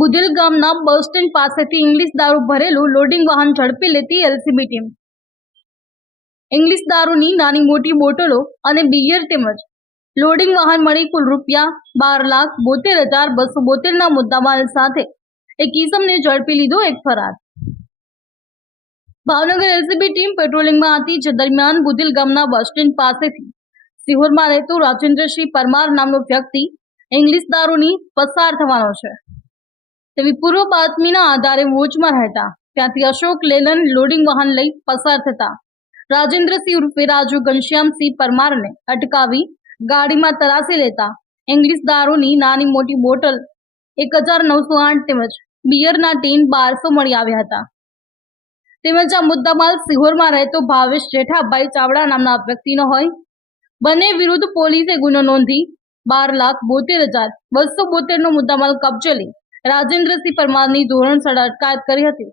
બુધેલ ગામના bus stand પાસેથી English દારૂ ભરેલું લોડિંગ વાહન ઝડપી લેતી એલસીબી ટીમ। ઇંગ્લિશ દારૂની નાની મોટી બોટલો અને બિયર તેમજ લોડિંગ વાહન મળી કુલ રૂપિયા 12,72,272 મુદ્દામાલ સાથે એક ઇસમને ઝડપી લીધો। એક ફરાર। ભાવનગર એલસીબી ટીમ પેટ્રોલિંગમાં હતી જે દરમિયાન બુધેલ ગામના બસ સ્ટેન્ડ પાસેથી સિહોરમાં રહેતો રાજેન્દ્રસિંહ પરમાર નામનો વ્યક્તિ ઇંગ્લિશ દારૂની પસાર થવાનો છે તેવી પૂર્વ બાતમીના આધારે વોચમાં રહેતા ત્યાંથી અશોક લેલન લોડિંગ વાહન લઈ પસાર થતા રાજેન્દ્રસિંહ ઉર્ફે રાજુ ઘનશ્યામસિંહ પરમારને અટકાવી ગાડીમાં તલાશી લેતા ઇંગ્લિશ દારૂની નાની મોટી બોટલ 1908 તેમજ બિયરના ટીન 1200 મળી આવ્યા હતા। તેમજ આ મુદ્દામાલ સિહોરમાં રહેતો ભાવેશ જેઠાભાઈ ચાવડા નામના વ્યક્તિનો હોય। બંને વિરુદ્ધ પોલીસે ગુનો નોંધી 12,72,272 નો મુદ્દામાલ કબજે લઈ રાજેન્દ્રસિંહ પરમારની ધોરણસર અટકાયત કરી હતી।